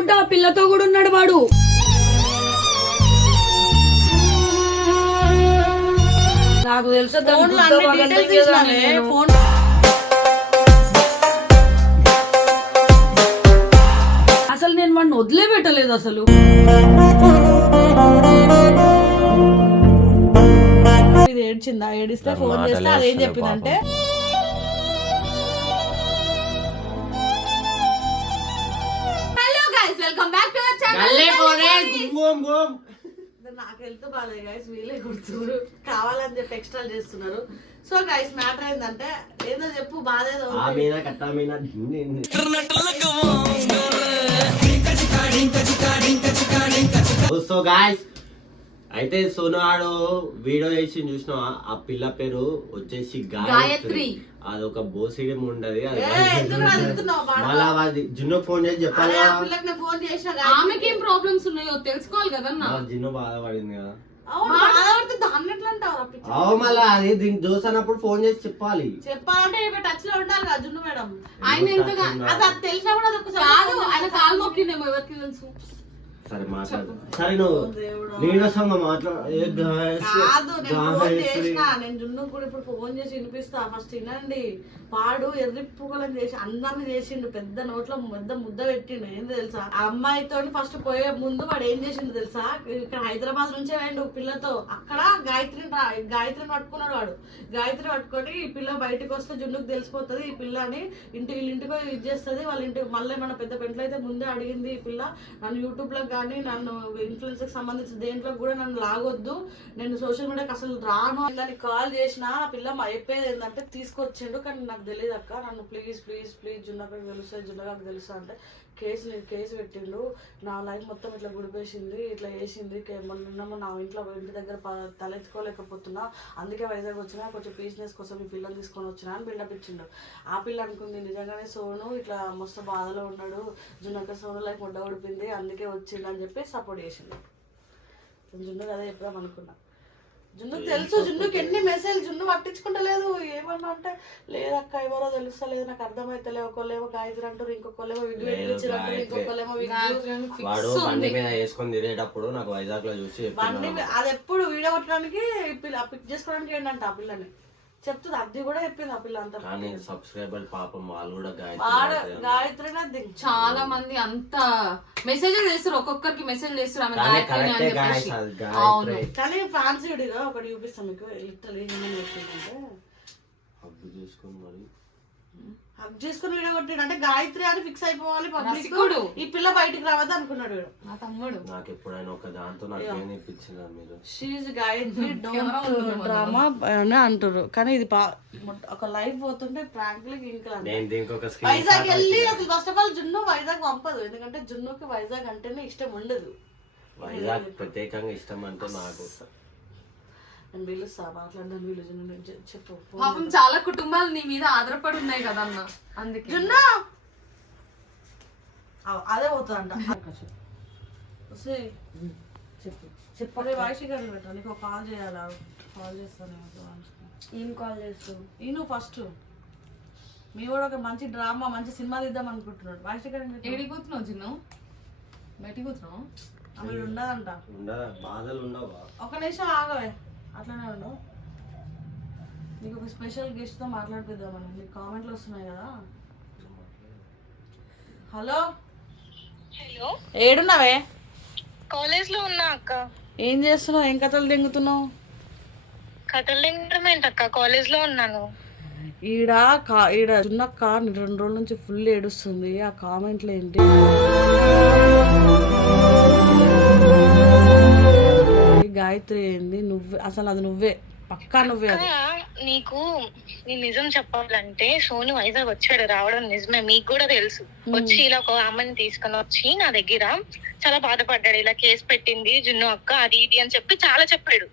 అనుకుంటా ఆ పిల్లతో కూడా ఉన్నాడు వాడు. నాకు తెలుసా దాని నేను. ఫోన్ అసలు నేను వాడిని వదిలే పెట్టలేదు అసలు. ఇది ఏడ్చిందా? ఏడిస్తే ఫోన్ చేస్తే అదేం చెప్పిందంటే నాకు హెల్త్ బాగాలేదు గైస్ వీళ్ళే కుడుతున్నారు కావాలని చెప్పి ఎక్స్ట్రా చేస్తున్నారు. సో గైస్ మ్యాటర్ ఏంటంటే ఏదో చెప్పు బాధ ఏదో ఉంది. ఆమెనా కట్టామేనా దిన్ని సో గాయస్ అయితే సోనాడు వీడియో వేసి చూసిన ఆ పిల్ల పేరు వచ్చేసి గాయత్రి. గాయత్రి. అదొక బోసిడం ఉండదు అది మళ్ళా అది జున్ను ఫోన్ చేసి చెప్పాలి ఆ పిల్లకి నేను ఫోన్ చేసిన ఆమెకి ఏం ప్రాబ్లమ్స్ ఉన్నాయో తెలుసుకోవాలి కదన్నా జున్ను బాధపడింది కదా. మళ్ళా అది దీనికి దోశ అన్నప్పుడు ఫోన్ చేసి చెప్పాలి. చెప్పాలంటే టచ్లో ఉండాలి కదా జున్ను మేడం. ఆయన ఎంతగా అది అది తెలిసినా కూడా అది ఒకసారి కాదు ఆయన కాలు మొక్కిందేమో ఎవరికి తెలుసు? సరే మాట్లాడు. సరే నువ్వు. నీరసంగా మాట్లాడు కూడా ఇప్పుడు ఫోన్ చేసి వినిపిస్తా. ఫస్ట్ వినండి. వాడు ఎర్రిప్పుకోలని చేసి అందరిని చేసిండు పెద్ద నోట్లో పెద్ద ముద్ద పెట్టిండు. ఏం తెలుసా? ఆ అమ్మాయితో ఫస్ట్ పోయే ముందు వాడు ఏం చేసిండు తెలుసా? ఇక్కడ హైదరాబాద్ నుంచే వేయండు పిల్లతో. అక్కడ గాయత్రిని రా- గాయత్రిని పట్టుకున్నాడు వాడు. గాయత్రి పట్టుకొని ఈ పిల్ల బయటకు వస్తే జున్నుకు తెలిసిపోతుంది. ఈ పిల్లని ఇంటి వీళ్ళ ఇంటికి ఇది చేస్తుంది. వాళ్ళ ఇంటికి మళ్ళీ మన పెద్ద పెంట్లో అయితే ముందే అడిగింది ఈ పిల్ల. నన్ను యూట్యూబ్లో కానీ నన్ను ఇన్ఫ్లుయెన్స్కి సంబంధించిన దేంట్లో కూడా నన్ను లాగొద్దు. నేను సోషల్ మీడియాకి అసలు రాను. దానికి కాల్ చేసిన ఆ పిల్ల మా చెప్పేది ఏంటంటే తీసుకొచ్చిండు కానీ నాకు తెలియదు అక్క. నన్ను ప్లీజ్ ప్లీజ్ ప్లీజ్ జున్నపై తెలుసా జున్నగాకు తెలుసా అంటే కేసు నేను కేసు పెట్టిండు. నా లైఫ్ మొత్తం ఇట్లా గుడిపేసింది ఇట్లా వేసింది కే- మొన్న నా ఇంట్లో ఇంటి దగ్గర తలెత్తుకోలేకపోతున్నా. అందుకే వైజాగ్ వచ్చినా కొంచెం పీస్నెస్ కోసం ఈ పిల్లని తీసుకొని వచ్చినా అని బిల్డప్ ఇచ్చిండు. ఆ పిల్ల అనుకుంది నిజంగానే సోను ఇట్లా మస్తు బాధలో ఉన్నాడు. జున్నక్క సోను లైఫ్ ముడ్డ ఉడిపింది అందుకే వచ్చిండు అని చెప్పి సపోర్ట్ చేసిండు జున్ను అదే చెప్దాం అనుకున్నా. జున్నుకు తెలుసు జున్నుకి ఎన్ని మెసేజ్ జున్ను పట్టించుకుంటలేదు. ఏమన్నా అంటే లేదక్క ఎవరో తెలుస్తలేదు నాకు అర్థమైతలే. ఒకళ్ళేమో గాయత్రి అంటారు ఇంకొకళ్ళేమో విగ్గు గాయత్రి. ఇంకొకళ్ళేమో విగ్గు వాడు బండి మీద వేసుకొని తిరిగేటప్పుడు నాకు వైజాగ్లో చూసి బండి అది ఎప్పుడు వీడియో కొట్టడానికి పిల్ల పిక్ చేసుకోవడానికి ఏంటంట ఆ పిల్లని. చెప్తుంది అది కూడా చెప్పింది ఆ పిల్ల అంత కానీ సబ్స్క్రైబర్ పాపం వాళ్ళు కూడా గాయత్రి గాయత్రినే దింగ్ చాలా మంది అంత మెసేజ్ చేస్తారు ఒక్కొక్కరికి మెసేజ్ చేస్తారు ఆమె కానీ గాయత్రి అని చెప్పేసి. అవును. కానీ ఫ్యాన్సీ వీడిగా ఒకటి చూపిస్తాం మీకు లిటరల్ ఏమని చెప్పిందంటే హబ్బు చేసుకొని మరి. హక్ చేసుకుని వీడియో కొట్టిండు. అంటే గాయత్రి అని ఫిక్స్ అయిపోవాలి పబ్లిక్ రసికుడు. ఈ పిల్ల బయటికి రావద్దు అనుకున్నాడు వీడు. నా తమ్ముడు. నాకు ఎప్పుడైనా ఒక దాంతో నాకు ఏం ఇప్పించిన మీరు? షీజ్ గాయత్రి డోంట్ డ్రామా అని అంటారు కానీ ఇది పా ఒక లైఫ్ పోతుంటే ప్రాంక్లకి ఇంకా నేను దీనికి ఒక స్క్రీన్ వైజాగ్ వెళ్ళి అసలు ఫస్ట్ ఆఫ్ ఆల్ జున్ను వైజాగ్ పంపదు. ఎందుకంటే జున్నుకి వైజాగ్ అంటేనే ఇష్టం ఉండదు. వైజాగ్ ప్రత్యేకంగా ఇష్టం అంటే నాకు నేను పిలుస్తా మాట్లాడదాను వీళ్ళు జున్ను నుంచి చెప్పు. పాపం చాలా కుటుంబాలు నీ మీద ఆధారపడి ఉన్నాయి కదా అన్న. అందుకే. జున్ను! అవ్- అదే పోతుందంట. వస్తే చెప్పు. చెప్పు. వాయిస్ గారు పెట్టా. నీకు కాల్ చేయాలా? కాల్ చేస్తాను ఏం కాల్ చేస్తావు? నేను ఫస్ట్. మీ కూడా ఒక మంచి డ్రామా మంచి సినిమా తీద్దాం అనుకుంటున్నాడు. వాయిస్ గారు ఏడికి పోతున్నావు చిన్ను? బయటికి పోతున్నావు? ఈడ ఉండదంట ఉండదా బాధలు ఉండవా? ఒక నిమిషం ఆగవే. అట్లనే ఉండవు నీకు ఒక స్పెషల్ గెస్ట్తో మాట్లాడిపిద్దామని నీకు కామెంట్లు వస్తున్నాయి కదా. హలో? హలో? ఏడున్నావే? కాలేజ్లో ఉన్నా అక్క. ఏం చేస్తున్నావు? ఏం కథలు దెంగుతున్నావు కథలు తింటాం ఏంటక్క? కాలేజ్లో ఉన్నాను. ఈడ కా ఈడ చిన్నక్క రెండు రోజుల నుంచి ఫుల్ ఏడుస్తుంది. ఆ కామెంట్లు ఏంటి? గాయత్రి ఏంది నువ్వే అసలు అది నువ్వే పక్కా నువ్వే అది. నీకు నేను నిజం చెప్పాలంటే సోను వైజాగ్ వచ్చాడు రావడం నిజమే మీకు కూడా తెలుసు. వచ్చి ఇలా ఒక అమ్మని తీసుకొని వచ్చి నా దగ్గర చాలా బాధపడ్డాడు. ఇలా కేసు పెట్టింది జున్ను అక్క అది ఇది అని చెప్పి చాలా చెప్పాడు.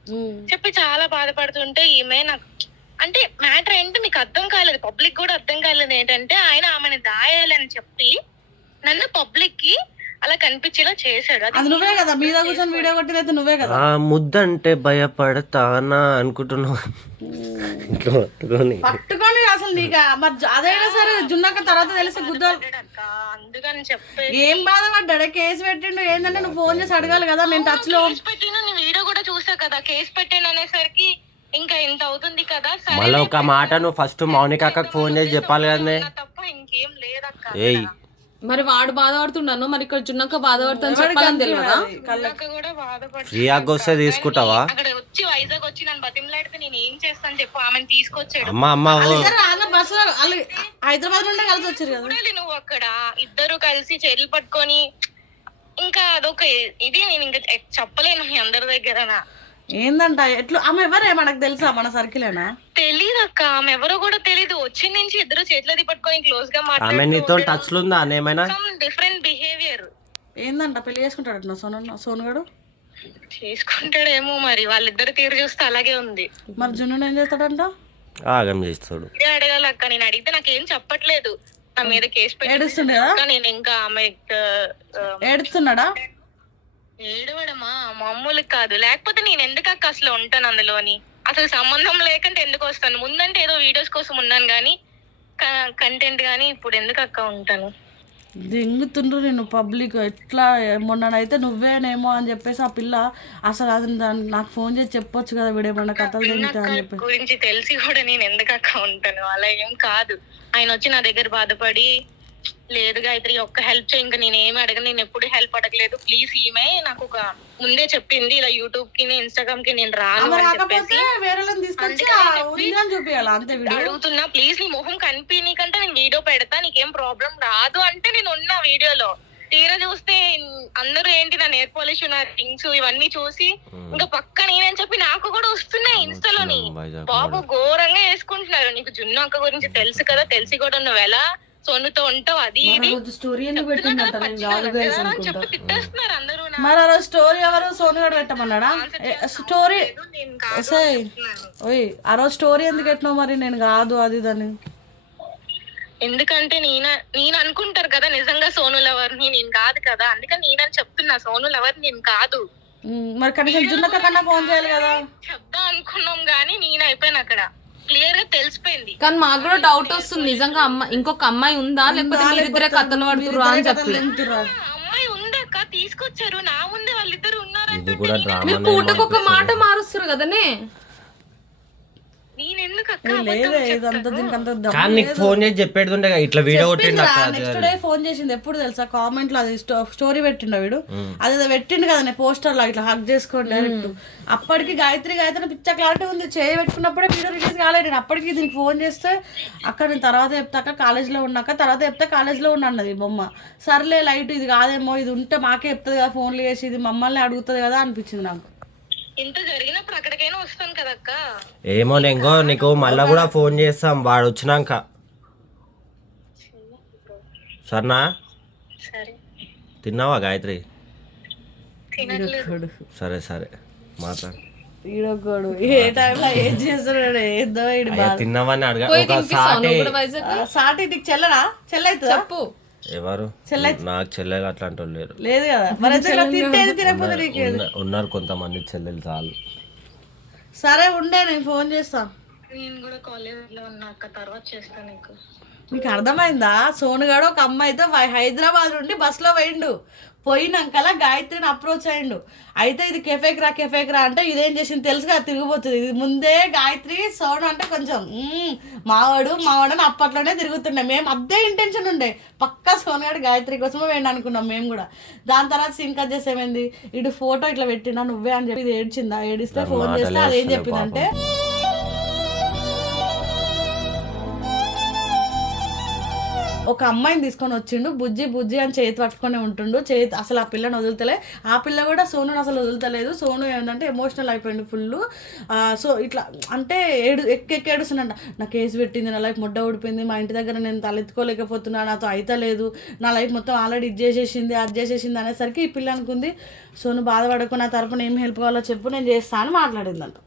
చెప్పి చాలా బాధపడుతుంటే ఈమె నాకు అంటే మ్యాటర్ ఏంటో మీకు అర్థం కాలేదు. పబ్లిక్ కూడా అర్థం కాలేదు ఏంటంటే ఆయన ఆమెను దాయాలని చెప్పి నన్ను పబ్లిక్కి అలా కనిపించేలా చేశాడు. అది నువ్వే కదా మీద కూర్చొని వీడియో కొట్టినైతే అయితే నువ్వే కదా. ఆ ముద్దంటే భయపడతానా అనుకుంటున్నావు? పట్టుకొని పట్టుకొని అసలు నీకు మరి అదైనా సరే జున్నాక తర్వాత తెలిసి గుద్ద అక్క అందుకని చెప్పే ఏం బాధపడ్డాడే? కేసు పెట్టిండు ఏంటంటే నువ్వు ఫోన్ చేసి అడగాలి కదా మేము టచ్లో పెట్టిన నీ వీడియో కూడా చూసా కదా. కేసు పెట్టాను అనేసరికి ఇంకా ఇంత అవుతుంది కదా? సరే మళ్ళీ ఒక మాట నువ్వు ఫస్ట్ మౌనిక అక్కకు ఫోన్ చేసి చెప్పాలి కదనే. నా తప్ప ఇంకేం లేదక్క ఏయ్ మరి వాడు బాధపడుతున్నాను మరి ఇక్కడ జున్నక్క బాధపడుతుందని చెప్పాలని తెలియదా కూడా బాధపడుతుంది. వస్తే తీసుకుంటావా? అక్కడ వచ్చి వైజాగ్ వచ్చి నన్ను బతిమలాడితే నేను ఏం చేస్తాను చెప్పు ఆమెను తీసుకొచ్చాడు. అమ్మ అమ్మ హైదరాబాద్ నుండే కలిసి వచ్చారు కదా. నువ్వు అక్కడ. ఇద్దరు కలిసి చర్యలు పట్టుకొని ఇంకా అదొక ఇది నేను ఇంకా చెప్పలేను మీ అందరి దగ్గర. ఏందంట? ఎట్లు ఆమె ఎవరే? మనకు తెలుసా? మన సర్కిలేనా? తెలీదు అక్క ఆమె ఎవరో కూడా తెలీదు. వచ్చి నుంచి ఇద్దరు చేతులది పట్టుకొని క్లోజ్గా ఆమె నీతో టచ్లో ఉందా? ఏమైనా? డిఫరెంట్ బిహేవియర్ ఏందంట? పెళ్ళి చేసుకుంటాడు సోను సోనుగాడు చేసుకుంటాడేమో మరి. వాళ్ళిద్దరు తీరు చూస్తే అలాగే ఉంది. మరి జున్ను ఏం చేస్తాడంట? ఆగం చేస్తాడు. ఇదే అడగాలి అక్క నేను అడిగితే నాకేం చెప్పట్లేదు. నా మీద కేసు పెట్టి నేను ఇంకా ఆమె ఏడుస్తున్నాడా? ఏడవడమా? మామూలు కాదు. లేకపోతే నేను ఎందుకు అక్క అసలు ఉంటాను అందులోని అసలు సంబంధం లేకుంటే ఎందుకు వస్తాను? ముందంటే ఏదో వీడియోస్ కోసం ఉన్నాను కానీ కంటెంట్ కానీ ఇప్పుడు ఎందుకు అక్క ఉంటాను? దింగుతుండ్రు నేను పబ్లిక్. ఎట్లా? మొన్ననైతే నువ్వేనేమో అని చెప్పేసి ఆ పిల్ల అసలు అది నాకు ఫోన్ చేసి చెప్పొచ్చు కదా వీడేమన్నా కథలు తింటా అని చెప్పి గురించి తెలిసి కూడా నేను ఎందుకు అక్క ఉంటాను? అలా ఏం కాదు. ఆయన వచ్చి నా దగ్గర బాధపడి లేదు గాయత్రి ఒక్క హెల్ప్ చేయి ఇంకా నేను ఏమి అడగను నేను ఎప్పుడు హెల్ప్ అడగలేదు. ప్లీజ్ ఈమె నాకు ఒక ముందే చెప్పింది ఇలా యూట్యూబ్కి ఇన్స్టాగ్రామ్కి నేను రాను అని చెప్పేసి. అడుగుతున్నా ప్లీజ్ నీ మొహం కనిపి నీకంటే నేను వీడియో పెడతా నీకేం ప్రాబ్లం రాదు అంటే నేను ఉన్నా వీడియోలో. తీరా చూస్తే అందరూ ఏంటి నా నేర్ పాలిష్ నా థింగ్స్ ఇవన్నీ చూసి ఇంకా పక్క నేనని చెప్పి నాకు కూడా వస్తున్నాయి ఇన్స్టాలోని బాబు ఘోరంగా వేసుకుంటున్నారు. నీకు జున్ను అక్క గురించి తెలుసు కదా తెలిసి కూడా నువ్వు ఎలా? సొన్నుతో ఉంటావు అది ఇది. స్టోరీ ఎందుకు పెట్టిందట? నేను కాదు గైస్ అనుకుంటా. తిట్టేస్తున్నారు అందరూ మరి ఆ స్టోరీ ఎవరు సోనుగాడు పెట్టమన్నాడా? స్టోరీ ఒసేయ్ ఓయ్ ఆ రోజు స్టోరీ ఎందుకు పెట్టినావు మరి? నేను కాదు అది దాన్ని ఎందుకంటే నేను నేను అనుకుంటారు కదా నిజంగా సోను లవర్ని నేను కాదు కదా. అందుకని నేనని చెప్తున్నా సోను లవర్ నేను కాదు. మరి కనీసం జున్నక్క కన్నా ఫోన్ చేయాలి కదా? చెప్దాం అనుకున్నాం గానీ నేను అయిపోయాను అక్కడ. క్లియర్గా తెలిసిపోయింది. కానీ మాకు కూడా డౌట్ వస్తుంది. నిజంగా అమ్మాయి ఇంకొక అమ్మాయి ఉందా? లేకపోతే మీరిద్దరే కథలు పడుతుర్రా అని చెప్పి అమ్మాయి ఉందక్క తీసుకొచ్చారు. నా ముందే వాళ్ళిద్దరు ఉన్నారు ఇది కూడా డ్రామా మీరు పూటకు ఒక మాట మారుస్తారు కదనే? లేదే ఇదంతా దీనికి అంత దమ్ము కానీ నీకు ఫోన్ చేసి ఇట్లా వీడియో కొట్టిండు అక్క నెక్స్ట్ డే ఫోన్ చేసింది ఎప్పుడు తెలుసా? కామెంట్లో అది స్టో- స్టోరీ పెట్టిండు వీడు. అది పెట్టిండు కదా పోస్టర్లో ఇట్లా హక్ చేసుకోండి డైరెక్ట్ అప్పటికి గాయత్రి గాయత్రి పిచ్చ క్లారిటీ ఉంది చేయి పెట్టుకున్నప్పుడే వీడియో రిలీజ్ కాలేదు. నేను అప్పటికి దీనికి ఫోన్ చేస్తే అక్కడ నేను తర్వాత చెప్తాక కాలేజ్లో ఉన్నాక తర్వాత చెప్తే కాలేజ్లో ఉన్నాను అది బొమ్మ. సర్లే లైట్ ఇది కాదేమో ఇది ఉంటే మాకే చెప్తుంది కదా ఫోన్లు చేసి ఇది మమ్మల్ని అడుగుతుంది కదా అనిపించింది నాకు. ఇంత జరిగినప్పుడు అక్కడికైనా వస్తాను కదక్క. ఏమో నెంగో నీకు మళ్ళా కూడా ఫోన్ చేస్తాం వాడు వచ్చినాక. సరేనా? సరే. తిన్నావా గాయత్రి? తినట్లేదు. సరే సరే. మాట్లాడు. ఈడొక్కడు. ఏ టైంలో ఏం చేస్తున్నాడు? ఏందో ఈడు అయ్యా తిన్నావని అడగా. ఒక సాటి సాటి నీకు చెల్లరా చెల్లైతుందా చెప్పు. ఎవరు? నాకు చెల్లెలు అట్లాంటి వాళ్ళు లేరు. లేదు కదా. మరి తినకపోతే నీకు ఉన్నారు కొంతమంది చెల్లెలు చాలు. సరే ఉండే నేను ఫోన్ చేస్తా. నేను కూడా కాలేజ్లో ఉన్నా అక్క తర్వాత చేస్తాను నీకు. మీకు అర్థమైందా? సోనుగాడు ఒక అమ్మాయితో హైదరాబాద్ నుండి బస్సులో పోయిండు. పోయినాకలా గాయత్రిని అప్రోచ్ అయ్యిండు. అయితే ఇది కెఫేకి రా కెఫేకి రా అంటే ఇదేం చేసింది తెలుసు కదా తిరిగిపోతుంది. ఇది ముందే గాయత్రి సోను అంటే కొంచెం "మ్మ్, మావాడు మావాడు అని అప్పట్లోనే తిరుగుతుండే. మేము అదే ఇంటెన్షన్ ఉండే. పక్కా సోనుగాడు గాయత్రి కోసమే వేయండి అనుకున్నాం మేము కూడా. దాని తర్వాత సీన్ కట్ చేసి ఏమైంది? ఇటు ఫోటో ఇట్లా పెట్టినా నువ్వే అని చెప్పి ఇది ఏడ్చిందా? ఏడిస్తే ఫోన్ చేస్తే అదేం చెప్పిందంటే ఒక అమ్మాయిని తీసుకొని వచ్చిండు బుజ్జి బుజ్జి అని చేతి పట్టుకొని ఉంటుండు. చేతి అసలు ఆ పిల్లని వదులుతలే. ఆ పిల్ల కూడా సోనుని అసలు వదులుతలేదు. సోను ఏంటంటే ఎమోషనల్ అయిపోయింది ఫుల్ సో ఇట్లా అంటే ఏడు ఎక్కి నా కేసు పెట్టింది నా లైఫ్ ముడ్డ ఊడిపోయింది. మా ఇంటి దగ్గర నేను తలెత్తుకోలేకపోతున్నా నాతో అయితలేదు నా లైఫ్ మొత్తం ఆల్రెడీ ఇది చేసేసింది అది చేసేసింది అనేసరికి ఈ పిల్ల అనుకుంది సోను బాధపడకు నా తరపున ఏం హెల్ప్ కావాలో చెప్పు నేను చేస్తాను అని మాట్లాడిందంట.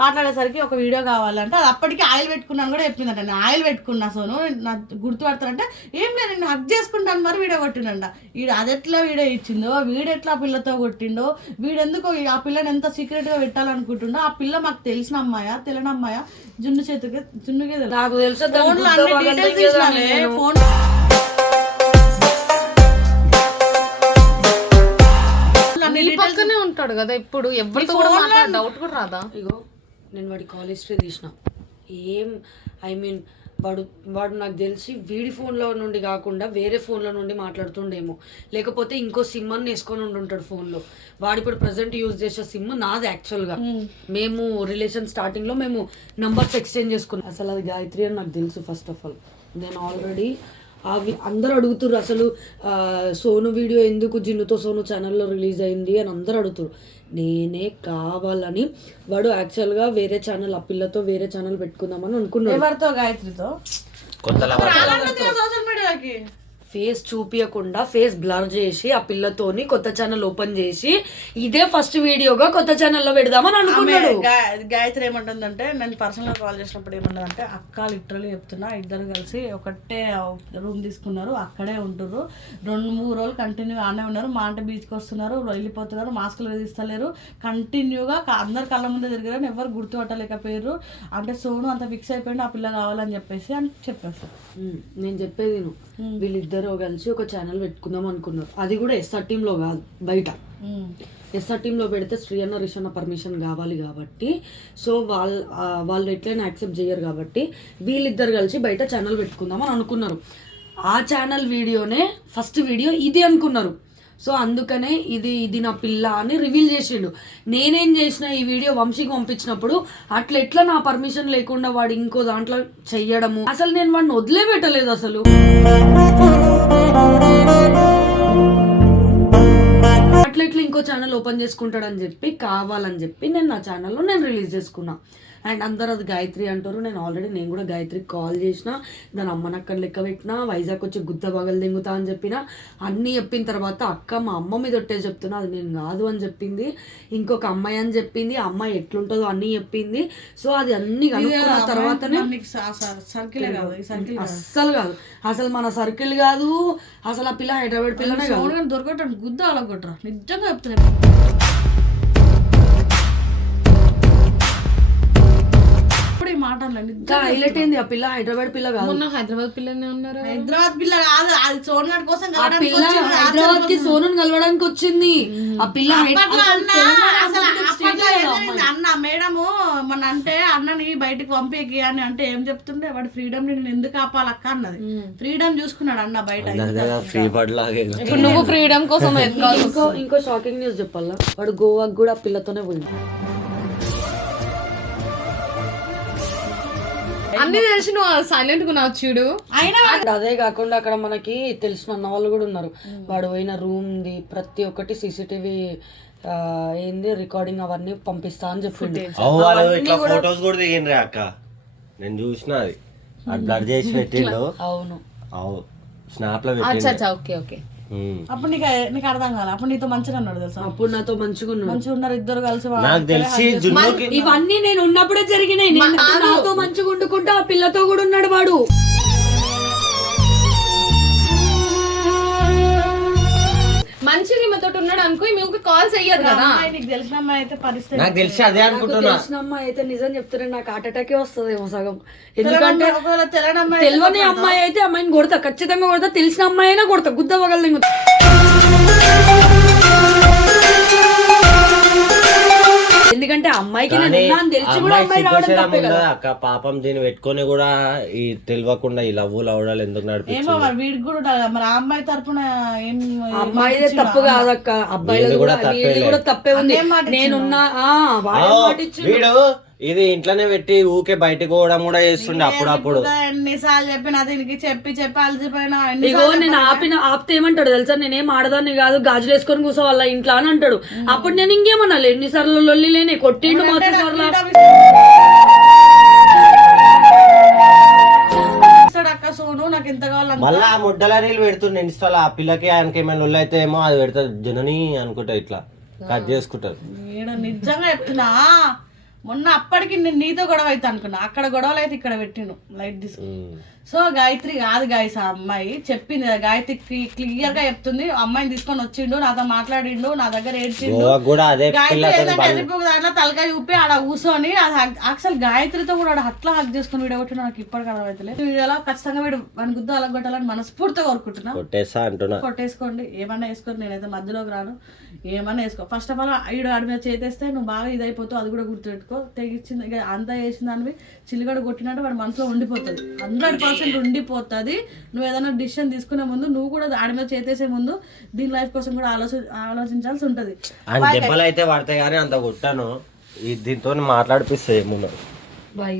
మాట్లాడేసరికి ఒక వీడియో కావాలంటే అది అప్పటికి ఆయిల్ పెట్టుకున్నాను కూడా చెప్పిందంట. నేను ఆయిల్ పెట్టుకున్నా సోను నా గుర్తుపడతానంటే ఏం లేదు నేను హక్ చేసుకుంటాను మరి వీడియో కొట్టినంట వీడు అది ఎట్లా వీడియో ఇచ్చిందో వీడు ఎట్లా ఆ పిల్లతో కొట్టిండో వీడెందుకు ఆ పిల్లని ఎంత సీక్రెట్గా పెట్టాలనుకుంటుండో ఆ పిల్ల మాకు తెలిసిన అమ్మాయా తెలియని అమ్మాయా? జున్ను చేతికి జున్నుకే తెలుసు నాకు. ఫోన్ నీ పక్కనే ఉంటాడు కదా ఇప్పుడు. ఎవరితో కూడా డౌట్ కూడా రాదా? ఇగో నేను వాడి కాల్ హిస్టరీ తీసిన. ఏం ఐ మీన్ వాడు వాడు నాకు తెలిసి వీడి ఫోన్లో నుండి కాకుండా వేరే ఫోన్లో నుండి మాట్లాడుతుండేమో. లేకపోతే ఇంకో సిమ్ అని వేసుకొని ఉండుంటాడు ఫోన్లో వాడు ఇప్పుడు ప్రజెంట్ యూజ్ చేసే సిమ్ నాది యాక్చువల్గా మేము. రిలేషన్ స్టార్టింగ్లో మేము నంబర్స్ ఎక్స్చేంజ్ చేసుకున్నాం. అసలు అది గాయత్రి అని నాకు తెలుసు ఫస్ట్ ఆఫ్ ఆల్ నేను ఆల్రెడీ అవి అందరూ అడుగుతుర్రు అసలు సోను వీడియో ఎందుకు జిన్నుతో సోను ఛానల్లో రిలీజ్ అయింది అని అందరూ అడుగుతుర్రు. నేనే కావాలని. వాడు యాక్చువల్గా వేరే ఛానల్ ఆ పిల్లతో వేరే ఛానల్ పెట్టుకుందామని అనుకున్నాడు. ఎవరితో గాయత్రితో? కొత్తలా సోషల్ మీడియాకి ఫేస్ చూపించకుండా ఫేస్ బ్లర్ చేసి ఆ పిల్లతోని కొత్త ఛానల్ ఓపెన్ చేసి ఇదే ఫస్ట్ వీడియోగా కొత్త ఛానల్లో పెడదామని అనుకున్నాడు. గాయత్రి ఏమంటుందంటే నేను పర్సనల్ కాల్ చేసినప్పుడు ఏమంటుందంటే అక్క లిటరలీ చెప్తున్నా ఇద్దరు కలిసి ఒకటే రూమ్ తీసుకున్నారు అక్కడే ఉంటున్నారు రెండు మూడు రోజులు కంటిన్యూ ఆనే ఉన్నారు మా అంటే బీచ్కి వస్తున్నారు వెళ్ళిపోతున్నారు మాస్కులు తీస్తలేరు కంటిన్యూగా అందరు కళ్ళ ముందే తిరిగారు ఎవరు గుర్తుపట్టలేకపోయారు అంటే సోను అంత ఫిక్స్ అయిపోయింది ఆ పిల్ల కావాలని చెప్పేసి అని చెప్పేస్తారు ఉమ్, నేను చెప్పేది నువ్వు వీళ్ళిద్దరూ కలిసి ఒక ఛానల్ పెట్టుకుందాం అనుకున్నారు. అది కూడా ఎస్ఆర్ టీంలో కాదు బయట. ఎస్ఆర్ టీంలో పెడితే శ్రీ అన్న రిష్ అన్న పర్మిషన్ కావాలి కాబట్టి. సో వాళ్ళ వాళ్ళు ఎట్లయినా యాక్సెప్ట్ చేయరు కాబట్టి వీళ్ళిద్దరు కలిసి బయట ఛానల్ పెట్టుకుందాం అని అనుకున్నారు. ఆ ఛానల్ వీడియోనే ఫస్ట్ వీడియో ఇది అనుకున్నారు. సో అందుకనే ఇది ఇది నా పిల్ల అని రివీల్ చేసిండు. నేనేం చేసిన ఈ వీడియో వంశీకి పంపించినప్పుడు అట్లా ఎట్లా నా పర్మిషన్ లేకుండా వాడు ఇంకో దాంట్లో చెయ్యడము? అసలు నేను వాడిని వదిలే పెట్టలేదు అసలు. అట్లా ఇట్లా ఇంకో ఛానల్ ఓపెన్ చేసుకుంటాడని చెప్పి కావాలని చెప్పి నేను నా ఛానల్లో నేను రిలీజ్ చేసుకున్నా. అండ్ అందరు అది గాయత్రి అంటారు. నేను ఆల్రెడీ నేను కూడా గాయత్రికి కాల్ చేసిన. దాని అమ్మనక్కడ లెక్క పెట్టినా వైజాగ్ వచ్చి గుద్ద బగలు దింగుతా అని చెప్పిన అన్నీ చెప్పిన తర్వాత అక్క మా అమ్మ మీద ఒట్టే చెప్తున్నా అది నేను కాదు అని చెప్పింది. ఇంకొక అమ్మాయి అని చెప్పింది. ఆ అమ్మాయి ఎట్లుంటుందో అన్నీ చెప్పింది. సో అది అన్ని కనుక్కున్న తర్వాతనే సర్కిలే కాదు ఈ సర్కిల్ అస్సలు కాదు. అసలు మన సర్కిల్ కాదు. అసలు ఆ పిల్ల హైదరాబాద్ పిల్లనే కాదు. దొరకటం గుద్ద అలా కొట్టరా నిజంగా చెప్తున్నా. ఇప్పుడు ఈ మాట అనలే, నిజంగా ఇంకా హైలైట్ అయింది ఆ పిల్ల హైదరాబాద్ పిల్ల కాదు. మొన్న హైదరాబాద్ పిల్లనే ఉన్నారు. హైదరాబాద్ పిల్ల కాదు అది సోనాడు కోసం ఆ పిల్ల. హైదరాబాద్కి సోనుని కలవడానికి వచ్చింది. ఆ పిల్ల అన్న మేడము మన అంటే అన్నని బయటికి పంపేకి అని అంటే ఏం చెప్తుండే? వాడి ఫ్రీడమ్ నేను ఎందుకు ఆపాలక్క అన్నది. ఫ్రీడమ్ చూసుకున్నాడు అన్న బయట. ఇప్పుడు నువ్వు ఫ్రీడమ్ కోసం ఇంకో ఇంకో షాకింగ్ న్యూస్ చెప్పాలా? వాడు గోవాకి కూడా ఆ పిల్లతోనే పోయింది అన్ని తెలిసి నువ్వు సైలెంట్గా ఉన్నావు చూడు. అయినా అండ్ అదే కాకుండా అక్కడ మనకి తెలిసిన అన్న వాళ్ళు కూడా ఉన్నారు. వాడు పోయిన రూమ్ ది ప్రతి ఒక్కటి సీసీటీవీ ఏంది రికార్డింగ్ అవన్నీ పంపిస్తా అని ఇట్లా ఫొటోస్ కూడా దిగిండ్రే అక్క. నేను చూసిన అది. అది బ్లర్ చేసి పెట్టిండు. అవును. అవు స్నాప్లో ఓకే ఓకే. అప్పుడు నీకు నీకు అర్థం కాలే. అప్పుడు నీతో మంచిగా అన్నాడు తెలుసా? అప్పుడు నాతో మంచిగా ఉన్నాడు. మంచిగా ఉన్నారు ఇద్దరు కలిసి నాకు తెలిసి జున్నుకి ఇవన్నీ నేను ఉన్నప్పుడే జరిగినాయి. నేను నాతో మంచిగా వండుకుంటా ఆ పిల్లతో కూడా ఉన్నాడు వాడు. అనుకో ఈమె కాల్ చెయ్యదు కదా. అమ్మాయి నీకు తెలిసిన అమ్మాయి అయితే పరిస్థితి నాకు తెలిసి అదే నాకు అనుకుంటున్నా. తెలిసిన అమ్మాయి అయితే నిజం చెప్తారే నాకు హార్ట్ అటాకే వస్తుందేమో సగం. ఎందుకంటే తెలియని అమ్మాయి అయితే అమ్మాయిని కొడతా ఖచ్చితంగా కొడతా తెలిసిన అమ్మాయి అయినా కొడతా గుద్ద పగల ఎందుకంటే అమ్మాయికి నేను కానీ ఉన్నా అని తెలిసి కూడా అమ్మాయి అమ్మాయి రావడం సిగ్గుశరం తప్పే కదా. అక్క? పాపం దీన్ని పెట్టుకొని కూడా ఈ తెలియకుండా ఈ లవ్వు లవడాలు ఎందుకు ఏమో నడిపించింది మరి వీడికి కూడా ఉండాలి కదా. మరి ఆ అమ్మాయి తరపున ఏం అమ్మాయిదే తప్పు కాదక్క. అబ్బాయిలది వీళ్ళది కూడా కూడా తప్పే వీళ్ళది లేదు. కూడా తప్పే ఉంది. అదే మాట నేనున్నా ఆ, వాడే ఆ, మాట ఇచ్చిండు. వీడు ఇది ఇంట్లోనే పెట్టి ఊకే బయటకు పోవడం కూడా చేస్తుండే అప్పుడప్పుడు. ఎన్నిసార్లు చెప్పినా దీనికి చెప్పి చెప్పి అలసిపోయినా ఇగో నేను ఆపిన ఆపితే ఏమంటాడు తెలుసా? నేనేం ఆడదాన్ని కాదు గాజులు వేసుకొని కూర్చోవాలా ఇంట్లో అని అంటాడు. అప్పుడు నేను ఇంకేమన్నా ఎన్నిసార్లు లొల్లి లేని కొట్టిండు మస్తు సార్లు. ఇస్తాడు అక్క సోను నాకు ఎంత కావాలంటే. మళ్ళా ఆ ముడ్డల నీళ్ళు పెడుతుండే ఇన్స్టాల్ ఆ పిల్లకి ఆయనకి ఏమైనా ఉల్లు అయితే ఏమో అది పెడతారు జనని అనుకుంటా ఇట్లా. కట్ చేసుకుంటారు నిజంగా చెప్తున్నా మొన్న అప్పటికి నేను నీతో గొడవ అయితే అనుకున్నా. అక్కడ గొడవలు అయితే ఇక్కడ పెట్టిండు లైట్ తీసుకుని సో గాయత్రి కాదు గాయస్ ఆ అమ్మాయి చెప్పింది కదా, గాయత్రి క్లియర్గా చెప్తుంది. అమ్మాయిని తీసుకొని వచ్చిండు నాతో మాట్లాడిండు నా దగ్గర ఏడ్చిండు. దాంట్లో తలకాయ చూపి ఆడ కూర్చొని అసలు గాయత్రితో కూడా ఆడ అట్లా హక్ చేసుకుని వీడియో కొట్టి నాకు ఇప్పటికి అర్థమవుతలేదు వీడియోలో ఖచ్చితంగా వీడు మన గుద్దు అలా కొట్టాలని మనస్ఫూర్తిగా కోరుకుంటున్నా. కొట్టేస్తా అంటున్నా. కొట్టేసుకోండి. ఏమన్నా వేసుకోండి నేనైతే మధ్యలోకి రాను. ఏమన్నా వేసుకో. ఫస్ట్ ఆఫ్ ఆల్ ఈడు ఆడి మీద చేతేస్తే నువ్వు బాగా ఇదైపోతావు అది కూడా గుర్తుపెట్టుకో. తెగించింది అంతా చేసిన దానివి చిల్లిగడ కొట్టినట్టు వాడి మనసులో ఉండిపోతుంది. హండ్రెడ్ పర్సెంట్ ఉండిపోతుంది. నువ్వు ఏదైనా డిసిషన్ తీసుకునే ముందు నువ్వు కూడా ఆడి మీద చేతేసే ముందు దీని లైఫ్ కోసం కూడా ఆలోచి ఆలోచించాల్సి ఉంటుంది. దెబ్బలు అయితే పడతాయి కానీ అంత కొట్టాను. ఈ దీంతో మాట్లాడిపిస్తాయి ఏమున్నా